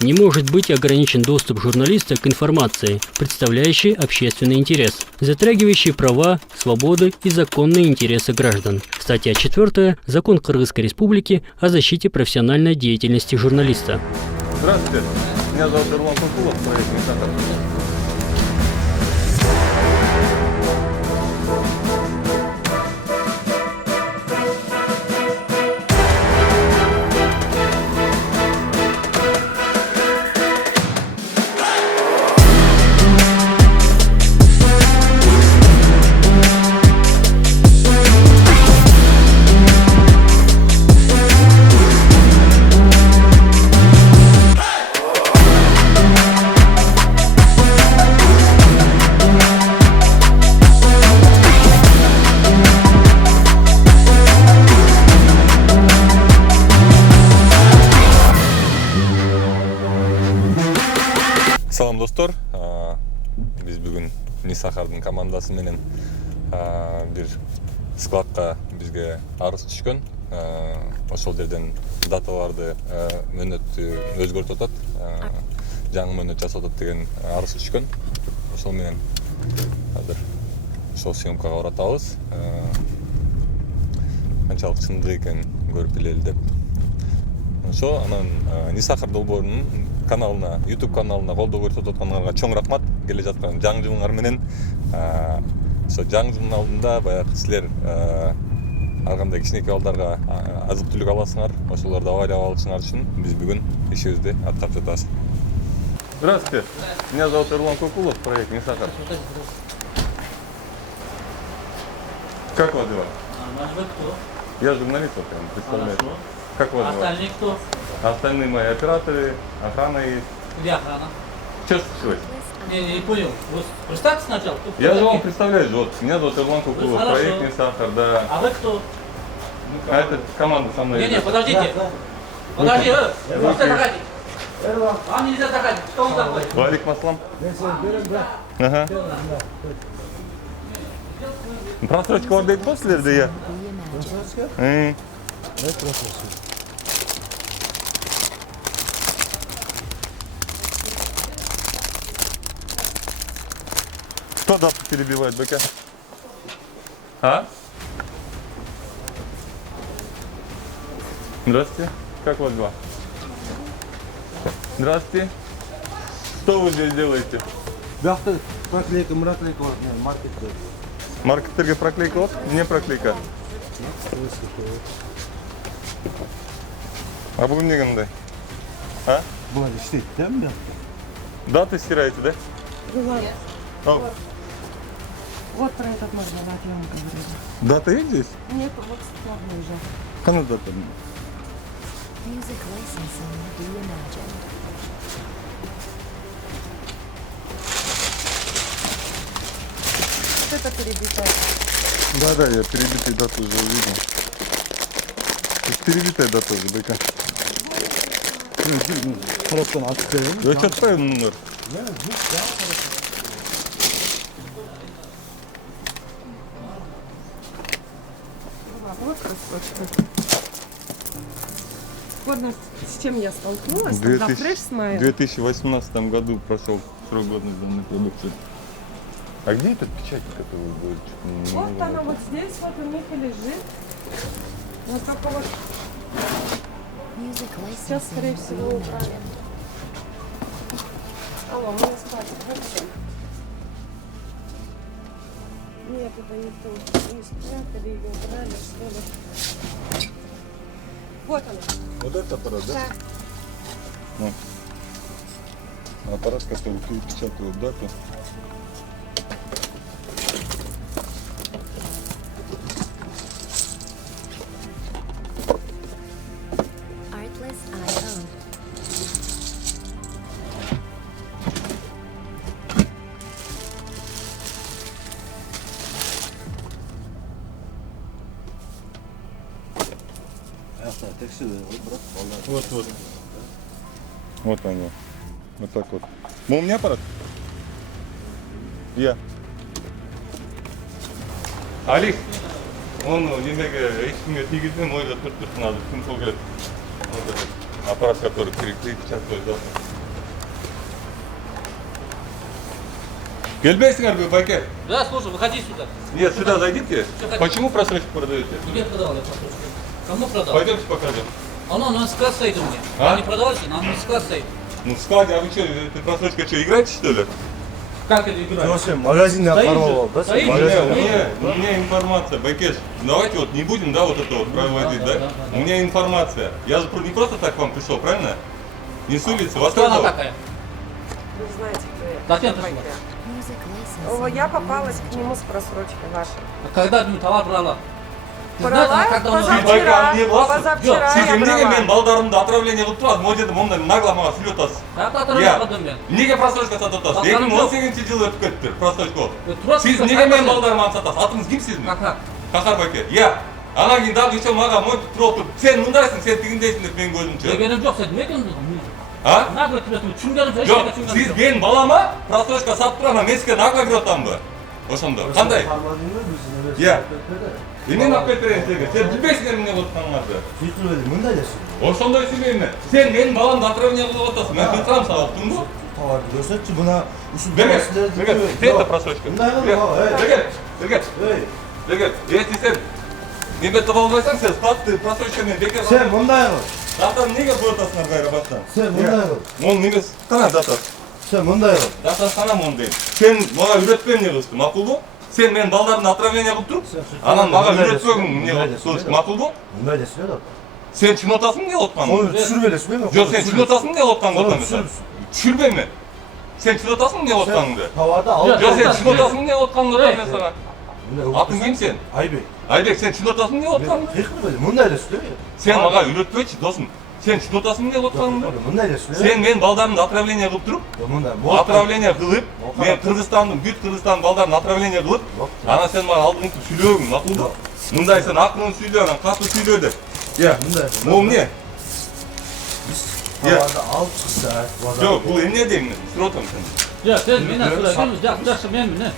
Не может быть ограничен доступ журналиста к информации, представляющей общественный интерес, затрагивающей права, свободы и законные интересы граждан. Статья 4. Закон Кыргызской Республики о защите профессиональной деятельности журналиста. Здравствуйте, меня зовут Ирлан Кукулов, проект «Инициатор». Салам достор, биз бүгүн Нисахардын командасы менен бир складка бизге арыз түшкөн. Ошол жерден даталарды мөөнөттү өзгөртүп атат, жаңы мөөнөт жасап атат деген арыз түшкөн. Ошол менен азыр ошол съемкага баратабыз. Канчалык чындык экенин көрүп билели деп. Ошо анан Нисахар долбоорунун каналына, YouTube каналына колдоо көрсөтүп аткандарга чоң рахмат. Келе жаткан жаңы жылыңар менен ошо жаңы жылдын алдында баягы силер ар кандай кичинекей балдарга азык түлүк аласыңар, ошолорду абайлап алышыңар үчүн биз бүгүн ишибизди аткарып жатабыз. Здравствуйте. Меня зовут Ирлан Кукулов, проект «Нисахар». Как вас дела? Вы кто? Я журналист, представляю. Хорошо. Как вас дела? Остальные кто? Остальные мои операторы, охрана есть. Где охрана? Что случилось? Не понял. Вы представьте сначала. Кто Я же такие? вам представляюсь, вот, меня зовут Ирлан Кукулов, Хорошо. проект «Нисахар», да. А вы кто? А это команда со мной. Не, подождите. Подожди, нельзя заходить. Вам нельзя заходить. Кто он такой? Валик Маслам. Ага. Просрочка var deyip sizlerde ya. Кто дату перебивает, БК? А? Здравствуйте. Как вас дела? Здравствуйте. Что вы здесь делаете? Бақта проклейка, мыраклейка бар, маркетте. Маркеттерге проклейка вот? Не проклейка. А бүгін не қандай? А? Бұлар істейді, да, мен? Даты стираете, да? Ау. Вот про этот можно дать, я вам говорю. Дата есть здесь? Нет, вот стороны уже. Қандай дата? Music licensing reimagined. Вот это перебитое. Да, я перебитые даты уже увидел. То есть перебитая дата уже, БК. Коробканы атып беремін. Я что-то правильно номер. Вот просрочка. Вот с чем я столкнулась, когда фреш В смайл. 2018 году прошел срок годности данной продукции. А где этот печатник, который вы говорите? Не Вот могу она найти. вот здесь вот у них и лежит. Вот только вот Music сейчас, скорее licensing всего, убрали. reimagined. Алло, мне спать. Хорошо. Нет, это не то. Не спрятали ее, убрали, что ли. Вот она. Вот это аппарат, да? Да. Ну. Аппарат, который перепечатывает дату. Artlist.io. Вот. Вот они. Вот так вот. Ну, у меня аппарат? Я. Али, оны немеге ешкімге тигізбеймін, ойға тұрсын азыр күн сол келеді. Аппарат, который перекрыть частой зоны. Келбейсіңер бе, Байке? Да, слушай, выходи сюда. Нет, сюда зайдите. Что хотите? Почему просрочку продаете? Где продавал я просрочку? Кому продал? Пойдемте покажем. Оно на склад стоит у меня. А? Не продавайте, на склад стоит. Ну, в складе, а вы что, ты просрочка что, играете, что ли? Как это играть? Вообще, магазинный Стоит же, оторвал, да? стоит же. Магазин. У меня информация, Байкеш, давайте вот не будем, да, вот это вот проводить, да? да. У меня информация. Я же не просто так к вам пришел, правильно? Не с улицы, вас Кто она кто? такая? Вы знаете, кто я. Зачем ты Байке. Music О, licensing. я попалась к нему с просрочкой вашей. А когда ты товар брала? Ты Брала знаешь, она когда у нас... позавчера, не властна? позавчера Сіз я неге мен брала. балдарымды отравление қылып тұрасыз, мына жерде мындай нагло маған сүйлеп отырсыз. Я продам мен. Неге просрочка сатып отырсыз? Балдарым жоқ. 2018 жылы өтіп кетті просрочка. Тура Сіз тұрсың, неге мен қақар. балдарыма сатасыз? Атыңыз кім сіздің? Қақар. Қахар Байке. Иә. Анан кейін дағы еще маған монтип тұрып тұрып, сен мындайсың, сен тигіндейсің деп менің көзімше. Дегенім жоқ, сен не екен? А? Нагло тебе түсінгенім жоқ. Жоқ, сіз менің балама просрочка сатып тұрған, мен сізге нагло беріп отырмын ба? Ошондо. Қандай? Иә. Мен алып кетіп берейін сізге. Сен білбейсіңдер міне отырғаныңарды. Сөйтіп еді, мындай да сөйлейді. Ошондой сөйлеймін. Сен менің баламды отравление қылып отырсың. Мен қылсам саған тұрмын ғой. Товарды көрсетші, мына үшін Бергет, сіздерді Бергет, көріп- сен де просрочка. Мындай қылып, ей. Бергет, Ей, Бергет, если сен неме тығып албайсаң, сен сатты просрочкамен бекер сен мындай қыл. Заттан неге бұйыртасыңар қайра бастан? Сен мындай қыл. Оның немес қана заттан. Сен мындай қыл. Заттан қана оны дейін. Сен маған үйретпен не қылысты, мақұл бұл? Сен менің балдарымды отравление қылып тұрып, анан маған үйретпегің не қылысты, мақұл бұл? Мындай да сөйледі. Сен шынотасың не отқан? Оны түсіріп еле сөйлеме. Жоқ, сен шынотасың не отқан Оны отқан түсіріп. Түсірбеймін. Сен шынотасың не отқаныңды? Товарды алып. Жоқ, сен шынотасың не отқаныңды мен саған. Мындай Атың кім сен? Айбек. Айбек, сен шынотасың не отқаныңды? Қиқыр мындай да сөйледі. Сен маған үйретпейші, досым. Сен шынотасың не отқаныңды? Мындай да сөйледі. Сен мен балдарымды отравление қылып тұрып, Мындай. отравление қылып, мен Қырғызстанның, бүт Қырғызстанның балдарын отравление қылып, ана сен маған алдыңды сөйлеуің, мақұл ба? Мындай сен ақылын сөйле, анан қатты сөйледі. Иә, ол не? Товарды алып шықса. Жоқ, бұл не деймін, сұротым сен. Жоқ, сен менен сөйлесеңіз, жақсы мен міне.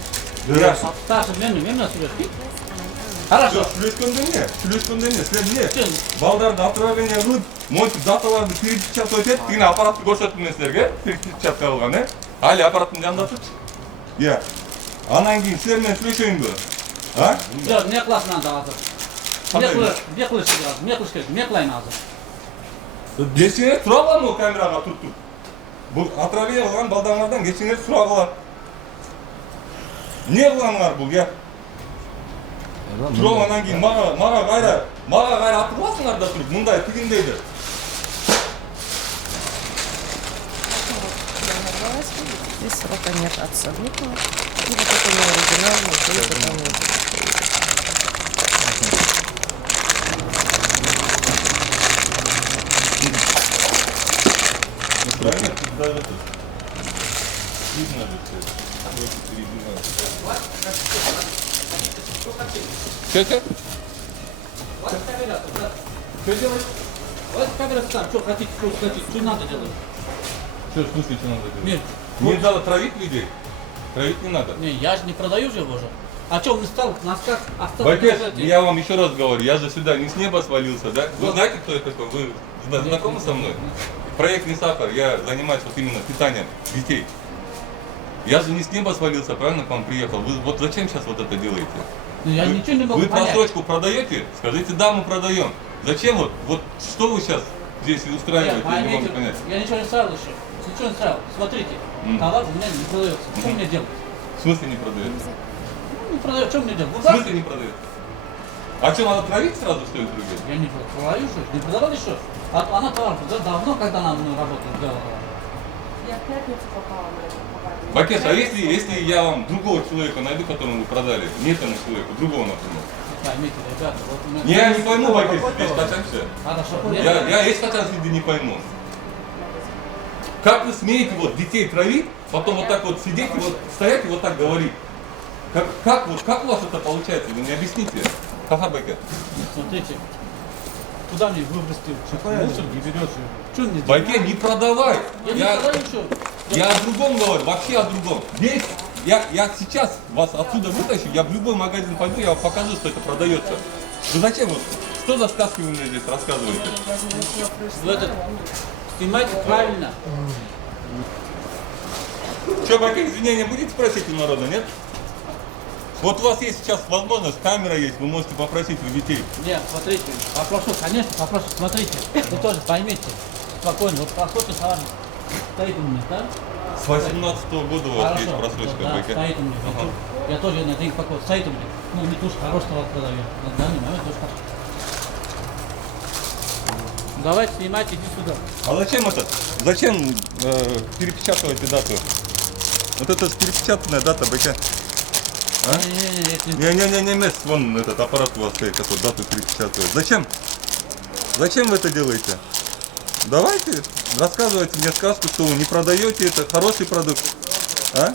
Иә. Старшы мен сөйлесейін. Хорошо. Жоқ, сүйлескенде не? Сүйлескенде не? Сен не? Сен Балдарды отравление қылып, монтип даталарды перепечатать етеді, деген аппаратты көрсеттім мен сіздерге, перепечатка қылған, е? Али аппараттың жанында тұршы. Иә. Анан кейін сіздермен сөйлесейін бе? А? жоқ, не қыласың анда азыр? Қандай? Не қылыш керек, не қылыш керек, не қылайын азыр? Кешіңер сұрақ алам ол камераға тұрып. Бұл отравление қылған балдарыңардан кешіңер сұрақ алам. Не қылғаныңар бұл, иә? Тұрып анан кейін маға қайра атыласыңар да тұрып, мұндай тігіндейді. Здесь срока нет абсолютно. И вот это не оригинальный, то есть это не. Правильно? Тут даже тут. Видно же все. Че? Вот камера, Что делать? вот камера там, что хотите, что надо делать? Что, в смысле, что надо делать? Нет, Не надо травить людей? Травить не надо. не, я же не продаю же его же. А что, он стал на сказ остался? Байкеш, я вам еще раз говорю, я же сюда не с неба свалился, да? Вы знаете, кто я такой? Вы знакомы со мной? Проект «Не сахар», я занимаюсь вот именно питанием детей. Я же не с неба свалился, правильно к вам приехал? Вы вот зачем сейчас вот это делаете? Ну, я ничего не могу Вы понять. просрочку продаете? Скажите, да, мы продаем. Зачем вот что вы сейчас здесь устраиваете? Я не могу понять. Я ничего не ставил еще. Ничего не ставил. Смотрите, товар у меня не продается. Что мне делать? В смысле не продаете? Ну, не продает, что мне делать? В смысле не продаете? А что, надо травить сразу, что ли, другие? Я не продаю, что ли? Не продавал еще? А она товар продала давно, когда она мной работала, делала. Я в пятницу попала на это. Бакеш, а если я вам другого человека найду, которому вы продали, не этому человеку, другого, например? Поймите, ребята, вот у меня... Не, я не пойму, Бакеш, здесь качаемся. Хорошо. Я есть хотя бы не пойму. Как вы смеете вот детей травить, потом вот так вот сидеть и вот стоять и вот так говорить? Как у вас это получается? Вы мне объясните. Ха-ха, Бакеш. Смотрите, куда мне выбросил? Мусор не берешь. Что мне делать? Байке, не продавай. Я не продаю еще. Я о другом говорю, вообще о другом. Здесь я сейчас вас отсюда вытащу, я в любой магазин пойду, я вам покажу, что это продается. Вы зачем вот? Что за сказки вы мне здесь рассказываете? Вы это снимайте правильно. Что, какие извинения будете просить у народа, нет? Вот у вас есть сейчас возможность, камера есть, вы можете попросить у детей. Нет, смотрите, попрошу, конечно, попрошу, смотрите, вы тоже поймите, спокойно, вот проходите товар, стоит у меня, да? С 18-го года у вас есть просрочка да, БК. стоит у меня, я тоже на деньги покупаю, стоит у меня, ну, мне тоже хороший товар продаю, на данный момент тоже хороший. Давайте снимайте, иди сюда. А зачем это? Зачем перепечатываете дату? Вот это же перепечатанная дата БК. А? Не, мест, вон этот аппарат у вас стоит, который дату перепечатывает. Зачем? Зачем вы это делаете? Давайте, рассказывайте мне сказку, что вы не продаете, это хороший продукт. А?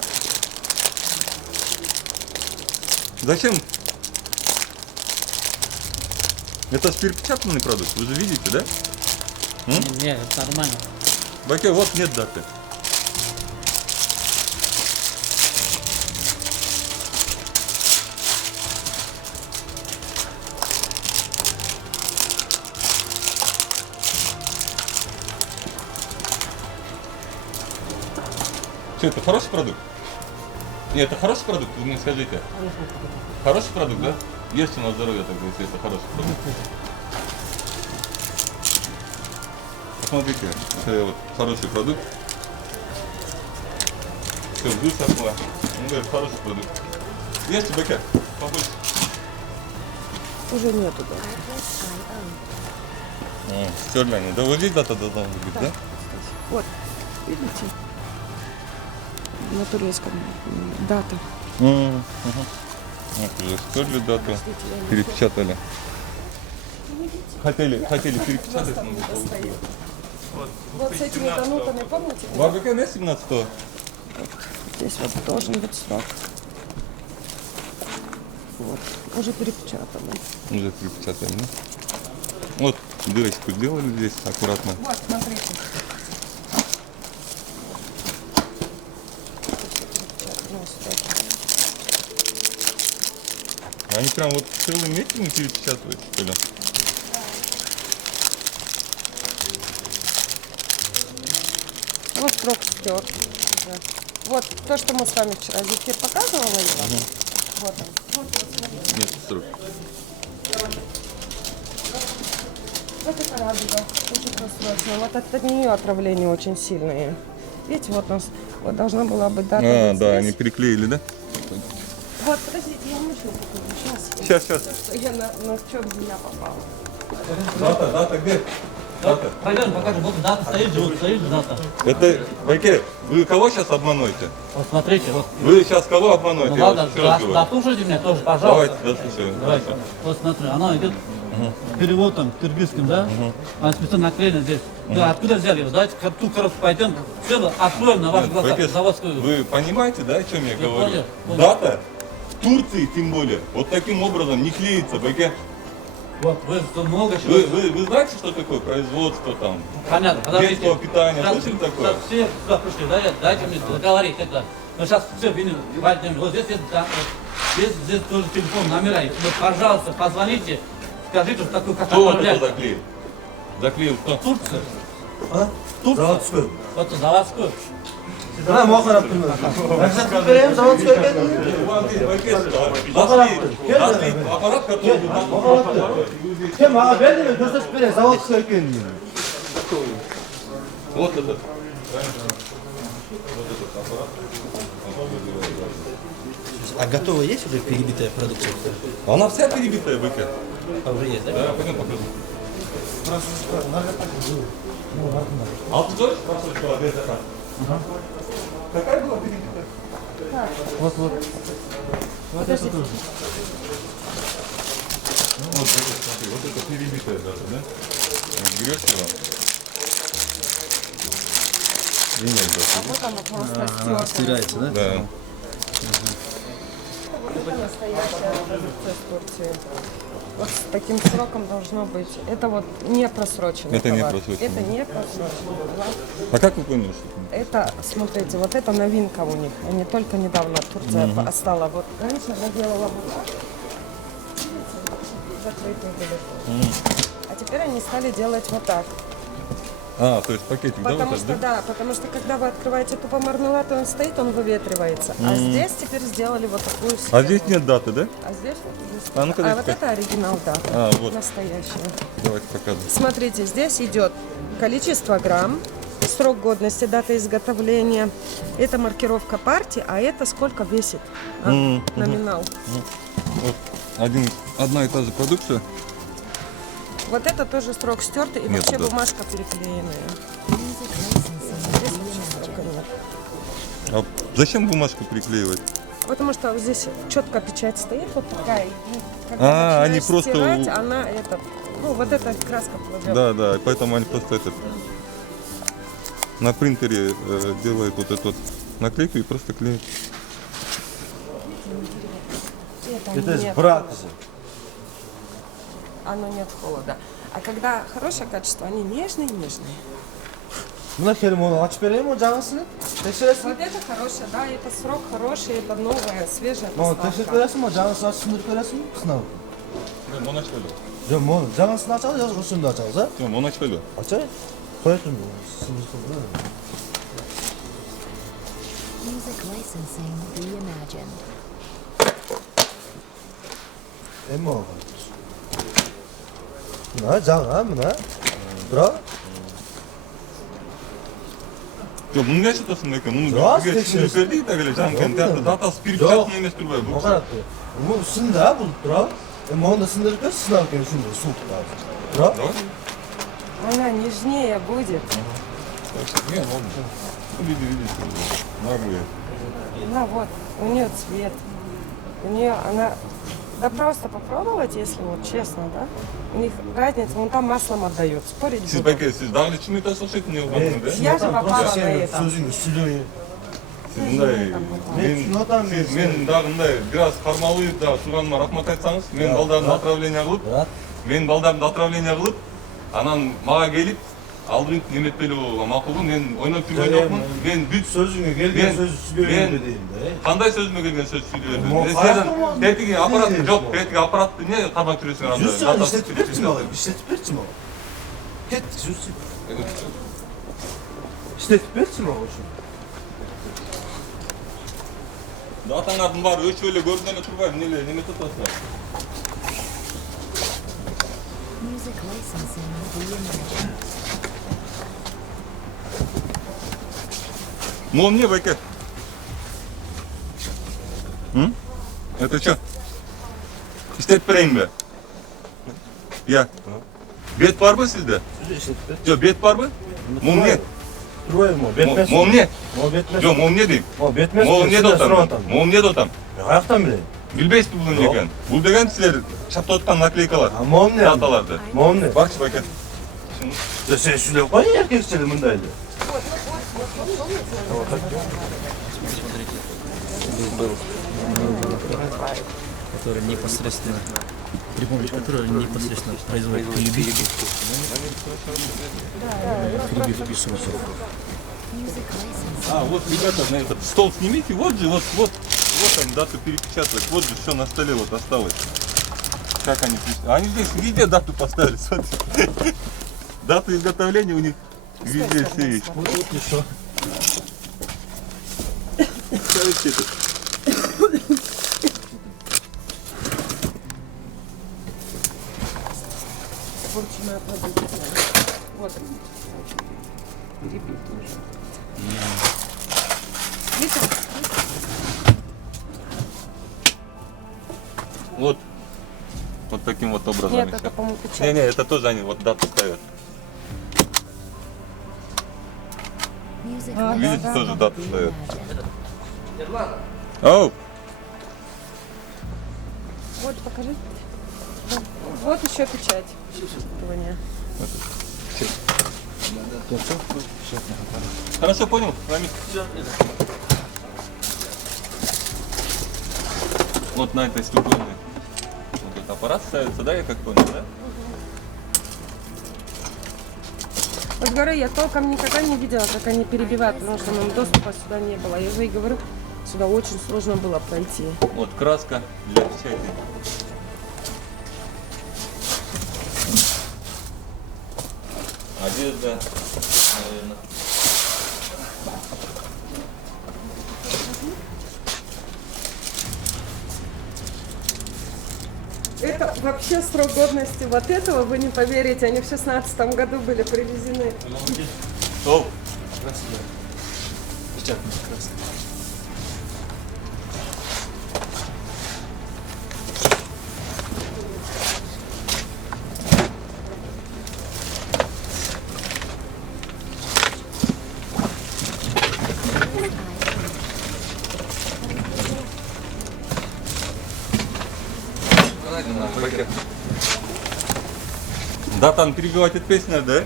Зачем? Это же перепечатанный продукт, вы же видите, да? Нет, это нормально. Баке, вот нет даты. Что, это хороший продукт? Нет, это хороший продукт, вы мне скажите. Хороший продукт, да? Ешьте на здоровье тогда, если это хороший продукт. Посмотрите, это вот хороший продукт. Все, высохло. Ну, говорит, хороший продукт. Ешьте БК, побольше. Уже нету, да. Стерли они. Да вот здесь дата должна быть, да? Вот, видите? На турецком дата. Вот уже стерли дату, перепечатали. Хотели перепечатать, но не получилось. Вот с этими канутами, помните? У вас БК нет 17-го? Здесь вот должен быть срок. Вот, уже перепечатано. Уже перепечатали, да? Вот, дырочку сделали здесь аккуратно. Вот, смотрите. Они прям вот целыми этими перепечатывают, что ли? Вот срок стер. Вот то, что мы с вами вчера детей показывала. Вот он. Вот, смотрите. Нет, срок. Вот это радуга. Очень просроченная. Вот от нее отравления очень сильные. Видите, вот у нас вот должна была быть дата. А, вот да, здесь. они переклеили, да? Вот, подождите, я вам еще покажу. Сейчас. Я на черт я попала. Дата где? Дата. Пойдем, покажем, вот дата стоит же, вот стоит же дата. Это, Байке, вы кого сейчас обманываете? Вот смотрите, вот. Вы сейчас кого обманываете? Ну Я ладно, вот еще раз говорю. дослушайте меня тоже, пожалуйста. Давайте, дослушаем. Давайте. Вот смотри, она идет переводом киргизским, да? Она специально наклеена здесь. Да, откуда взяли его? Давайте ту коробку пойдем, все откроем на ваших глазах Байке, заводскую. вы понимаете, да, о чем я говорю? понял. Дата в Турции, тем более, вот таким образом не клеится, Байке. Вот, вы тут много чего. Вы знаете, что такое производство там? Понятно, подождите. Детского питания, Сейчас- слышали такое? сейчас все сюда пришли, дайте мне договорить это. Но сейчас все, вот здесь, здесь тоже телефон, номера есть. Вот, пожалуйста, позвоните, скажите, что такое, как Кто вот это отправляется. заклеил? Заклеил кто? Турция. Турция. Заводской. Вот заводской. Да, мохара берем, заводской Дослед аппарат, который Кем аға берді ме? Көрсетіп берем, заводской екен. вот этот. А готовая есть уже перебитая продукция? Она вся перебитая, Бэкер. А уже есть, да? Да, пойдем покажу. Алтын просрочка была без заказа. Какая была перебитая? Вот. Подождите. Вот, смотри, вот это перебитая даже, да? Берешь его. И нет даже. Вот оно просто стёрто. Стирается, да? Да. настоящая продукция с Турции. Вот с таким сроком должно быть. Это вот не просроченный Это не товар. просроченный. Это не просроченный товар. А как вы поняли, что Это, смотрите, вот это новинка у них. Они только недавно Турция стала. Вот раньше она делала вот так. Закрытые были. А теперь они стали делать вот так. А, то есть пакетик, Потому да? что, да, потому что когда вы открываете тупо мармелад, он стоит, он выветривается. А здесь теперь сделали вот такую схему. А здесь нет даты, да? А здесь вот есть. А ну-ка, вот дайте это оригинал, да. А, вот. Настоящая. Давайте показываем. Смотрите, здесь идет количество грамм, срок годности, дата изготовления. Это маркировка партии, а это сколько весит номинал. Вот одна и та же продукция. Вот это тоже срок стертый и Нет, вообще да. бумажка переклеенная. Music licensing Здесь вообще срока reimagined. нет. А зачем бумажку приклеивать? Потому что вот здесь четко печать стоит вот такая. И когда А, начинаешь они просто стирать, у- она это, ну вот эта краска плывет. Да, да, и поэтому они просто на принтере делают вот эту вот наклейку и просто клеят. Это нет, из брака. оно нет холода. А когда хорошее качество, они нежные-нежные. Buna kelim onu aç vereyim o canısını. Tekşiresin. Вот это хорошее, да, это срок хороший, это новая, свежая Onu поставка. tekşir veresin mi? Canısını aç sındırıp veresin mi? Sınav. Onu aç böyle. Yok onu canısını açalım ya Rusunu da açalım ha. Tamam, onu aç böyle. Açayım. Koyatın mı? Sındırıp Music licensing reimagined. Emmi o. Buna can ha buna. Bura. Yok, bunu ne çıtasın Mekke? Bunu Rahat bir tekşir. geçin verdik de böyle can Yok, kendi yok. datası bir Yok. kağıt neymiş dur böyle. O kadar da. Bu ısındı ha bu. Bura. Emmi onu da sındırıp ver sınav kelim şimdi. Soğuk lazım. Bura. Давай. Она нежнее будет. Не, ладно. Ну, видишь, наглые. На вот, у нее цвет. У нее она... Да просто попробовать, если вот честно, да? У них разница, вон там маслом отдает. Спорить Siz буду. belki siz daha içinde de слушаете не угодно, да? Я же попала на это. Sözünü sülüğü. Siz мындай, мен дагы мындай бир аз кармалып да турганыма рахмат айтсаңыз, мен балдарымды отравление кылып, Bırak. мен балдарымды отравление кылып, анан мага келип, алдырып неметпеле болууга макулбу, мен ойноп жүргөн жокмун. Мен бүт Sözünü gelgen sözü sülüğü de değil de. кандай сөзүмө келген сөз сүйлөдүм. Мо, Сен каяктан тетиги аппарат не жок, дейсиз, тетиги аппаратты эмне кармап жүрөсүң анда? Yüzsün işletip versin mi? İşletip versin mi? Git yüzsün. İşletip versin mi? Атаңардын баары өчүп эле көрүп эле турбайбы, неме тотосуңар? Music licensing reimagined. Ну, мне байке. Это что? İşletip vereyim mi? Ya. Bet var mı sizde? İşletip ver. Yok, bet var mı? Mum ne? Durayım mı? Betmez. Mum ne? Mum betmez. Yok, mum ne diyeyim? Mum betmez. Mum ne dotam? Mum ne dotam? Ayaktan bile. Билбейсизби бул эмне экенин? Бул деген силер чаптап аткан наклейкалар. Mum ne? Даталарды. Mum ne? Bakçı байке. Ya sen sülüğü koy erkekçeli bundaydı. Который непосредственно, при помощи которого непосредственно производит перебивки. Перебивки срока. Music licensing. А, вот, ребята, на этот стол снимите, вот же, вот они дату перепечатывать, вот же все на столе вот осталось. Как они пишут? Они здесь везде дату поставили, смотри. Дату изготовления у них везде все есть. Вот еще. Смотрите это. Испорченная продукция. Вот он. Перебит уже. Видите? Вот. Вот таким вот образом. Нет, их это, всё. по-моему, печать. Не-не, это тоже они вот дату ставят. Music Видите, licensing тоже дату ставят. reimagined. Оу! Вот, покажи. Да. Вот еще печать. Считывание. Хорошо, понял? Рамиль? Вот на этой ступени. Вот этот аппарат ставится, да, я как понял, да? Вот говорю, я толком никогда не видела, как они перебивают, потому что нам доступа сюда не было. Я уже и говорю, сюда очень сложно было пройти. Вот краска для печати. Одежда, наверное. Это вообще срок годности вот этого, вы не поверите, они в 16 году были привезены. О, Красная. Печатная красная. датаны перебивать etпейсиңер да?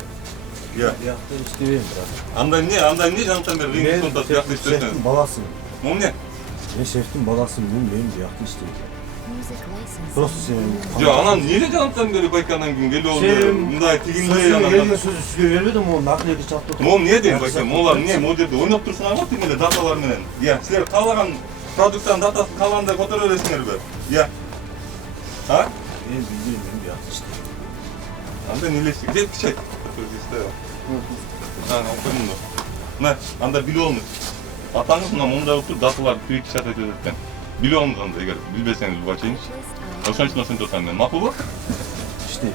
Я. Яқты иштебейм, брат. Анда не жанттан бери рингге сонтат бияқта шефтің иштесең. баласымын. Мом не? Мен шефтің баласымын, мен бияқта иштейм. Music licensing. Просто сен... Жо, анан неге жанттан бери байканан кийин келип олду? Мындай тигиндей Сөзү анан. элге сөзү сізге бербедім, ол нақлиеге чалып тұрды. Мом не дейм байка? Молар не? Могу жерде ойноп турсуңар го тимеле даталар менен. Я, силер каалаган продукттан датасын каалагандай которо бересиңерби? Я. А? Мен билбейм, мен бияқта иштейм. Анда нелешти? Где печать? Который здесь стоял. Алып на, анда билип алыңыз. Атаңыз мына мондай отуруп даталарды печатать этет экен. Билип алыңыз анда эгер билбесеңиз буга чейинчи. Ошон үчүн ошентип атам мен. Макулбу? İşte.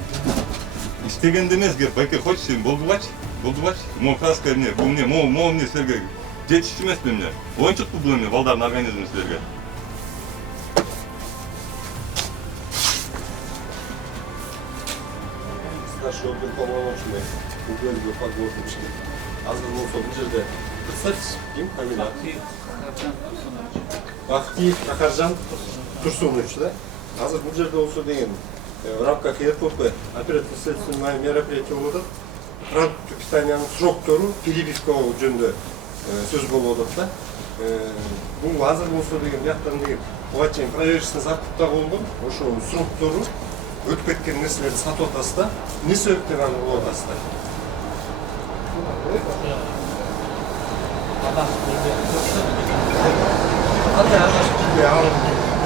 Иштегенде эмес, байке койчу сен болдубачы? Болдубачы? Могу краска эмне, бул эмне, могу эмне силерге жетишчү эмеспи эмне? Оюнчук бул эмне, балдардын организми силерге. Старший уполномоченный УГЛГ по Гвоздочке. Азыр болсо бул жерде представьтесь, ким фамилия? Актив Кахаржан Турсунович, да? Азыр бул жерде болсо деген в рамках РПП оперативно-следственное мероприятие болуп атат. Продукты питаниянын сроктору перебивка жөнүндө сөз болуп атат да. Бул азыр болсо деген бияктан деген буга чейин проверочный закупта болгон, ошо сроктору өтүп кеткен нерселерди сатып атасыздар. Эмне себептен аны кылып атасыздар?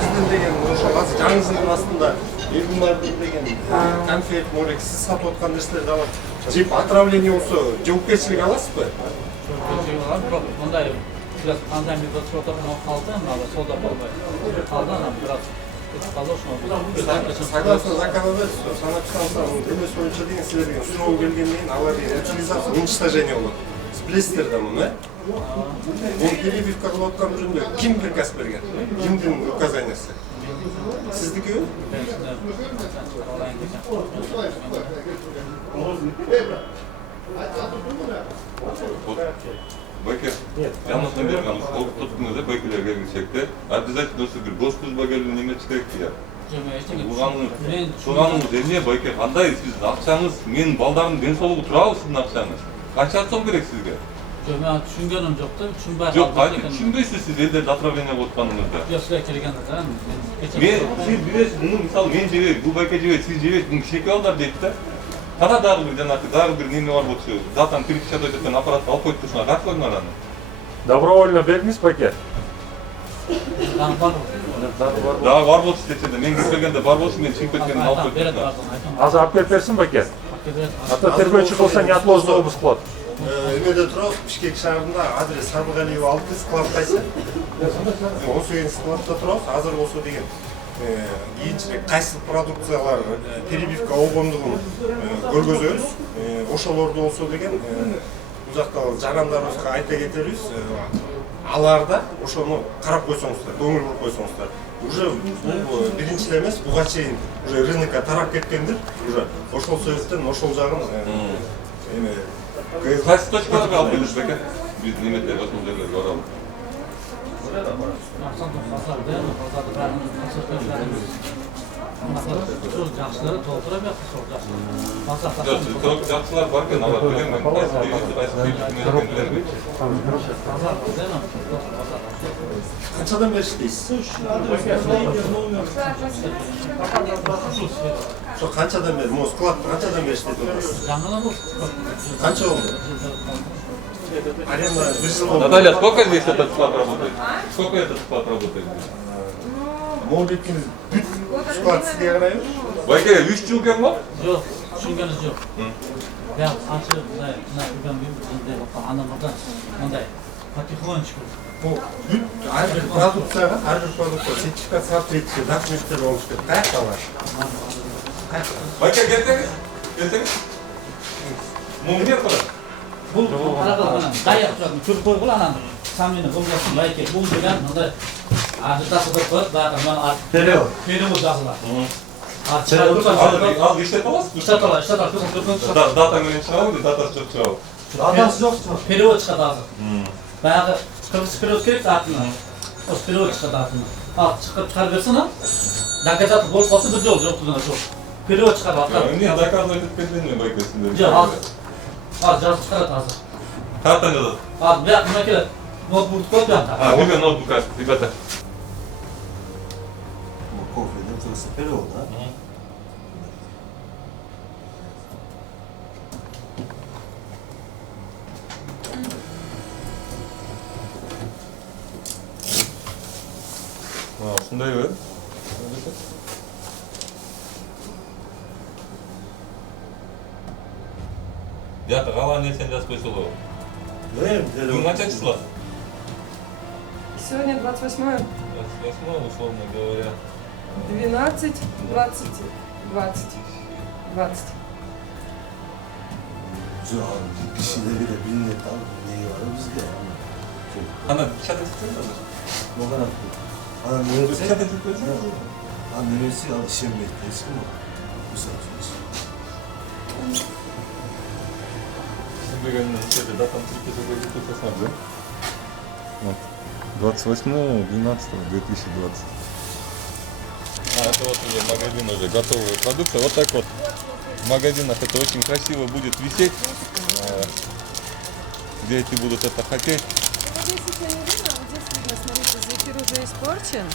Биздин деген ошо азыр жаңызыңдын астында Элмардын деген конфет, морек, сиз сатып аткан нерселерди алып жеп отравление болсо жоопкерчилик аласызбы? Бирок мындай бирок кандай микросхопто калды, мына солда болбой. Калды анан бирок Согласно законодательству, санэпидстанциянын демес боюнча деген силерге суроо келгенден кийин алар утилизация, уничтожение болот. Сплесиздер да муну, бул перебивка кылып аткан жөнүндө ким приказ берген? Кимдин указаниясы? Сиздикиби? Байке, жаңылыктан берген туттуңуз да байкелерге кирсекте, обязательно бир госплужба келип неметиш керек я. Туганыңыз эмне байке, кандай сиздин акчаңыз, менин балдардын ден соолугу турабы сиздин акчаңыз? Канча сом керек сизге? Жок, мен түшүнгөнүм жок да, түшүнбөй Жок, кантип түшүнбөйсүз сиз элдерди отравление кылып атканыңызды? Жок, силер келгенде да. Сиз билесиз, муну мисалы мен жебейт, бул байке жебейт, сиз жебейт, муну кичинекей балдар дейт да. Када дагы бир жанагы дагы бир неме бар болчу, датаны перепечатать эткен аппаратты алып коюп турсуңар, кантип койдуңар аны? Добровольно бердиңиз пакет? Дагы бар болчу десе да, мен кирип келгенде бар болчу, мен чыгып кеткенде алып коюп турсуңар. Азыр алып келип берсин пакет? Ата тергөөчү кылса неотложный обыск болот. Эмеде турабыз, Бишкек шаарында адрес Садыгалиев 6 склад кайсы? 18 складда турабыз, азыр болсо деген кийинчерээк кайсы продукциялар перебивка болгондугун көргөзөбүз. Ошолорду болсо деген бул жакта жарандарыбызга айта кетебиз. Аларда ошону карап койсоңуздар, көңүл буруп койсоңуздар. Уже бул биринчи эмес, буга чейин уже рынокко тарап кеткендир. Уже ошол себептен ошол жагын эме Кайсы точкаларга алып келдиңиз беке? Биз неметер, ошол жерлерге баралım. Şu yaşları dolduram yaptı çok yaşlı. Masraf Çok жақсылар бар екен, алар білемін, қайсы дегенді, қайсы дегенді білемін. Қаншадан бері іштейсіз? Şu қаншадан бері, мол складты қаншадан бері іштеп отырсыз? Жаңылан бұл. Қанша болды? Аренда бір жыл болды. Наталья, сколько здесь этот склад работает? Сколько этот склад работает? Мол беткeniz бүт склад сізге қарай ма? Байке, 3 жыл кен ба? Жоқ, түсінгеніңіз жоқ. Я анша мындай үйген мындай анамырдан мындай потихонечку. Бұл бүт әрбір продукцияға сертификат сатып ретіші документтер болуш керек. Қаяқта бар? Байке, келсеңіз? Келсеңіз? Мұны не қылады? Бұл қарағылған даяқ тұратын көр қойғыл ананы. Саммені ғылғасын лайке. Бұл деген мындай ажытасы бір қойып, бағы мынаны артып. Перевод жазылар. Ал іштеп аласыз? Штат алар. Датамен шығау, датасы жоқ шығау. Adası yok. Перевод шығады азыр. Бағы қырғыз перевод керек артына. Осы перевод шығады артына. Ал шығып шығар берсін, доказаты болып қалса бір жол жоқ тұзына жоқ. Перевод шығады артына. Не, доказывать етпеден мен байкесінде. Жоқ, азыр жазып шығарады азыр. Қаяқтан жазады? Азыр, бұяқ мына келеді. Ноутбук қойып бұяқта. Неге ноутбукқа, ребята? Bu kofreden fırsı periodu ha. Осындай бе? Бияққа қалған несен жазып қойсы олау. Бүгін қанша число? Сегодня 28-е, 28, условно говоря. 12, 20, 20, 20. Bir şeyleri de bilmiyor tam neyi var bizde. Ана, печатать етсен қазір? Bu kadar. Adam neresi? Печатать етпесін? Adam neresi? Al işem bekle. Eski mi? Bu satıyoruz. Сенбегеннің нешеде датаны тіркесі көзі тұтасына да? 28.12.2020. Это вот уже магазин, уже готовая продукция. Вот так вот в магазинах это очень красиво будет висеть. Дети будут это хотеть. Вот здесь еще не видно, вот здесь видно, смотрите, зефир уже испорчен,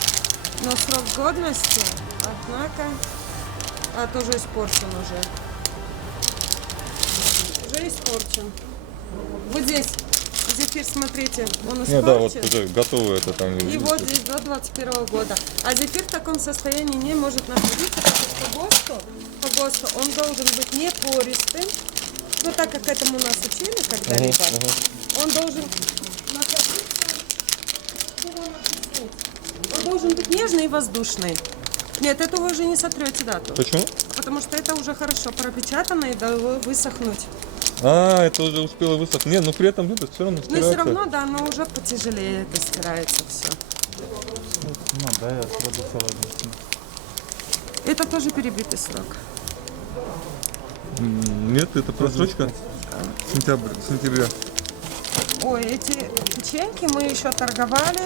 но срок годности, однако, тоже испорчен уже. Уже испорчен. Вот здесь зефир, смотрите, он испорчен. Ну да, вот уже готовый это там. И вот здесь до 21 года. А зефир в таком состоянии не может находиться, потому что по ГОСТу он должен быть не пористым. Ну так как этому нас учили когда-либо, он должен находиться, он должен быть нежный и воздушный. Нет, этого уже не сотрете дату. Почему? Потому что это уже хорошо пропечатано и должно высохнуть. А, это уже успело высохнуть. Нет, но при этом это все равно Но стирается. все равно, да, оно уже потяжелее это стирается все. Ну да, я продукция. Это тоже перебитый срок. Нет, это просрочка сентября. Ой, эти печеньки мы еще торговали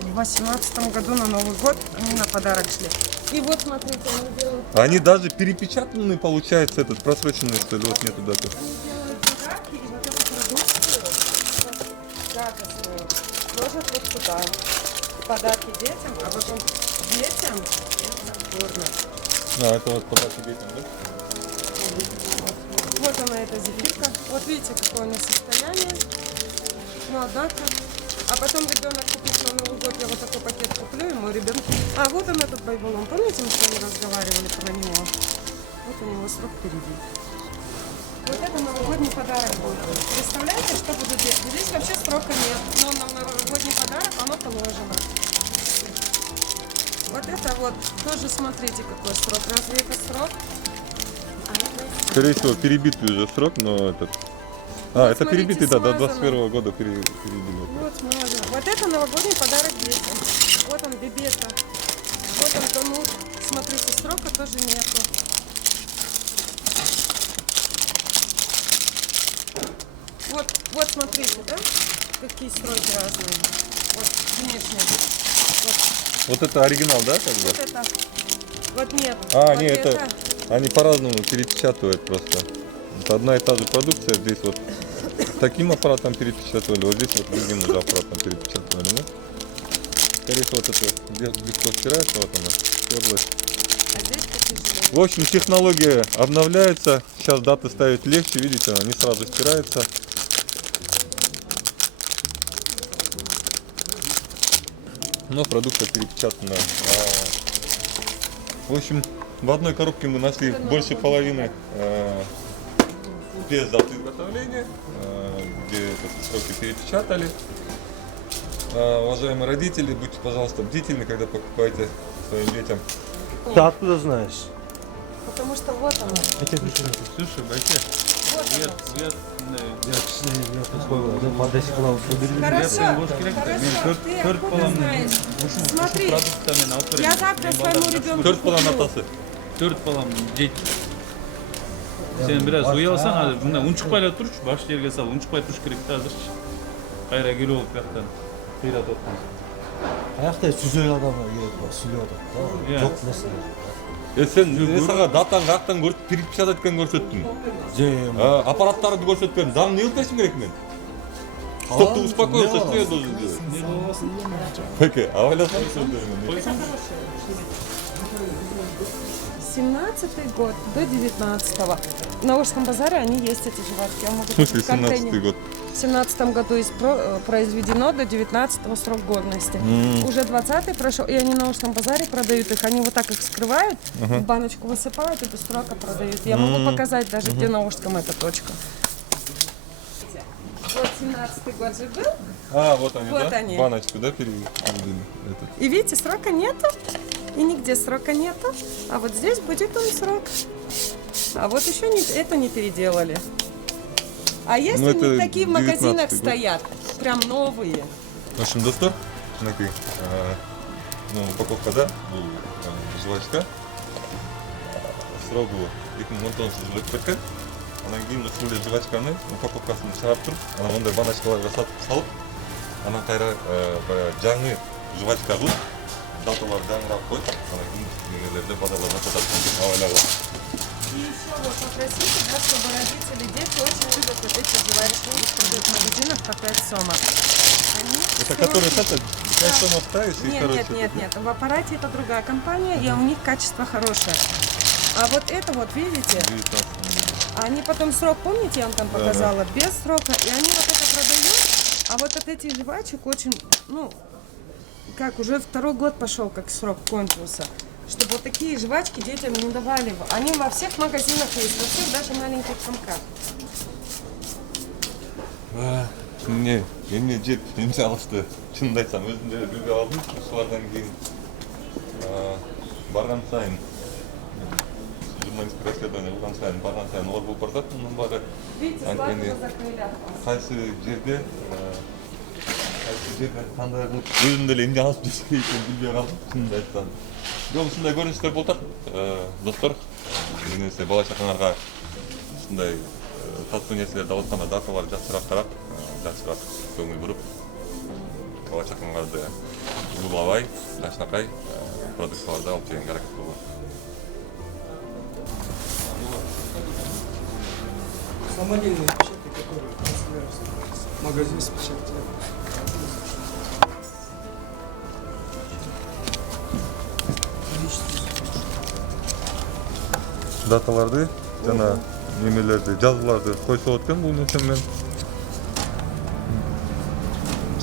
в 2018 году на Новый год, они на подарок шли. И вот смотрите, они делают... Они даже перепечатанные, получается, этот просроченный, что ли, вот нету даты. Они делают подарки, и вот эту продукцию ложат вот сюда. Подарки детям, а потом детям это кормят. А, это вот подарки детям, да? Вот она, эта зефирка. Вот видите, какое у нас состояние. Ну, однако. А потом ребенок купит на Новый год, я вот такой пакет куплю ему, ребенок. А вот он этот байболон. Помните, мы с вами разговаривали про него? Вот у него срок перебит. Вот это новогодний подарок будет. Представляете, что будут делать? Здесь вообще срока нет, но на новогодний подарок оно положено. Вот это вот, тоже смотрите, какой срок. Разве это срок? Скорее всего, перебитый уже срок, но этот... А, Вот это смотрите, перебитый, да, до смазано. 21 года перебили. Вот, смазано. Вот это новогодний подарок детям. Вот он, бебета. Вот он, тонут. Смотрите, срока тоже нету. Вот смотрите, да? Какие сроки разные. Вот внешне. Вот это оригинал, да, как бы? Вот это Вот нет. А, вот нет, это они по-разному перепечатывают просто. Это одна и та же продукция. Здесь вот таким аппаратом перепечатывали, вот здесь вот другим уже аппаратом перепечатывали. Ну, скорее всего, вот это легко стирается, вот она стерлась. А здесь потяжелее. В общем, технология обновляется. Сейчас даты ставить легче, видите, она не сразу стирается. Но продукция перепечатана. В общем, в одной коробке мы нашли больше половины без даты изготовления, где эти сроки перепечатали. Уважаемые родители, будьте, пожалуйста, бдительны, когда покупаете своим детям. Ты откуда знаешь? Потому что вот оно. Слушай, байке. Хорошо, ты откуда знаешь? Смотри, я завтра своему ребенку Төрт баланың куплю. атасы. 4 балам жейт. Сен бираз уялсаң, азыр мына унчукпай эле турчу, баш жерге сал, унчукпай туруш керек да азырчы. Кайра келип алып бияктан кыйратып аткан. Аяқта сүзек адамдар келеді ғой, сүйлеп жатады. Иә. Жоқ нәрсе. Сен сага датаны каяктан көрүп перепечатать эткенин көрсөттүм. Аппараттарды көрсөткөн. Дагы не өтөшүм керек мен? Чтоб ты успокоился, что я должен делать? Байке, а ойласаң, что делать? 17-й год до 19-го. На Волжском базаре они есть, эти жвачки. Я могу В смысле, в контейнере. 17-й год? В 17 году произведено до 19-го срок годности. Уже 20-й прошел, и они на Волжском базаре продают их. Они вот так их скрывают, в баночку высыпают и без срока продают. Я могу показать даже, где на Волжском эта точка. Вот 17-й год же был. А, вот они, Вот да? они. Баночку, да, перевели? И видите, срока нету. И нигде срока нету. А вот здесь будет он срок. А вот еще это не переделали. А если Ну, это такие в магазинах 19-й год. стоят, прям новые. В общем, достор, мінекей, ну, упаковка, да, бұл жвачка. Срогу 2010 жылы өтіп кеткен. Анан кейін ушул жвачканы упаковкасын чыгарып туруп, анан ондай баночкаларга салып, анан кайра баягы жаңы жвачка кылып, даталар жаңыраак коюп, анан кейін немелерде базарларда сатат. Абайлагыла. И еще вот попросите, да, чтобы родители, дети очень любят вот эти жвачки, их продают в магазинах по 5 сомов. Они Это стоят- который это, 5 сомов ставишь и, Нет, короче... нет, нет, нет. В аппарате это другая компания, и у них качество хорошее. А вот это вот, видите, 19. они потом срок, помните, я вам там показала, без срока, и они вот это продают, а вот от этих жвачек очень, ну, как, уже второй год пошел, как срок кончился, чтобы вот такие жвачки детям не давали. Они во всех магазинах есть, во всех даже маленьких сумках. Не, эмне жеп эмне алышты. Чынымды айтсам, өзүм деле билбей калдым. Ушулардан кийин барган сайын журналисттик расследование кылган сайын барган сайын оор болуп баратат мунун баары. Видите, Анткени сладко закрыли от вас. кайсы жерде кандай кылып өзүм деле эмне алып жүрсөм экенин билбей калдым, чынымды айтсам. Жок, ушундай көрүнүштөр болуп атат. Достор, эмесе бала чакаңарга ушундай татуу нерселерди алып атканда даталар жакшыраак көңүл буруп, бала чакаңарды улуулабай, жакшынакай продукцияларды алып жегенге аракет кылгыла. Самодельные печати, которые магазин с печатью. Даталарды жана немелерди, жазууларды койсо болот экен бул нерсе менен.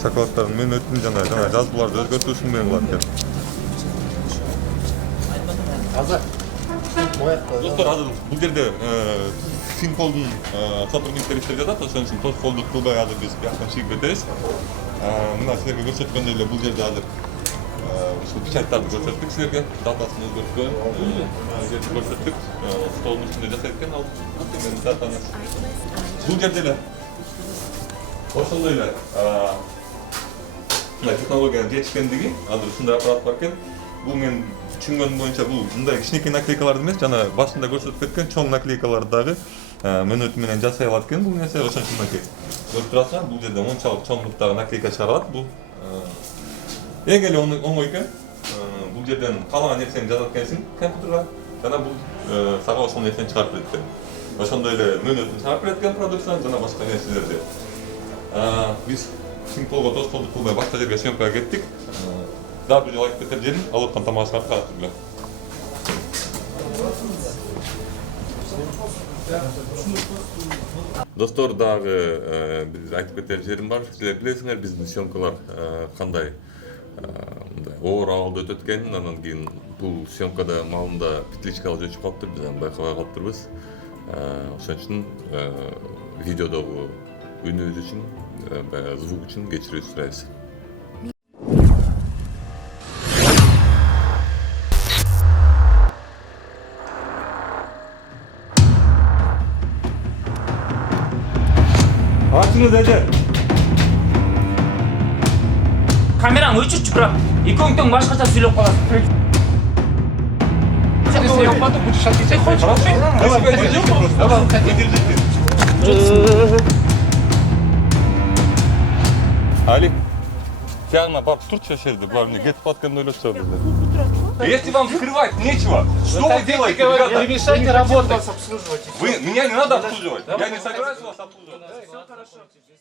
Шоколаддардын мен өттүм жана жазууларды өзгөртүүсүн менен кылат экен. Достор, азыр бул жерде Финполдун сотрудниктери иштеп жатат, ошон үчүн тоскоолду кылбай азыр биз бияктан чыгып кетебиз. Мына силерге көрсөткөндөй эле бул жерде азыр ушул печаттарды көрсөттүк силерге, датасын өзгөрткөн, жерди көрсөттүк, столдун үстүндө жасайт экен ал датаны. Бул жерде эле ошондой эле мындай технологиянын жетишкендиги, азыр ушундай аппарат бар экен. Бул мен түшүнгөнүм боюнча бул мындай кичинекей наклейкаларды эмес, жана башында көрсөтүп кеткен чоң наклейкаларды дагы мөөнөтү менен жасай алат экен бул нерсе. Ошон үчүн мынакей көрүп турасыздар, бул жерде мончалык чоңдуктагы наклейка чыгарылат. Бул эң эле оңой экен. бул жерден каалаган нерсени жазат экенсиң компьютерга жана бул сага ошол нерсени чыгарып берет экен. Ошондой эле мөөнөтүн чыгарып берет экен продукцияны жана башка нерселерди. Биз Сингполго тоскоолдук кылбай башка жерге съемкага кеттик. Дагы бир жолу айтып кетер жерим алып аткан тамагыбызга катып эле. Достор, дагы биз айтып кетер жерим бар. Силер билесиңер, биздин съемкалар кандай оор абалда өтөт экенин. Анан кийин бул съемкада маалында петличкалар өчүп калыптыр, биз аны байкабай калыптырбыз. Ошон үчүн видеодогу үнүбүз үчүн, баягы звук үчүн кечирүү сурайбыз. Ачыңыз эже. Камераң өчүрчү, бирок экөөң тең башкача сүйлөп каласың. Али, тягна барып турчу ошол жерде, булар эмне кетип атканын ойлоп чыгып эле. Если вам скрывать нечего, что вы делаете, ребята? Не мешайте работать. Вы меня не надо обслуживать. Я не собираюсь вас обслуживать. Все хорошо.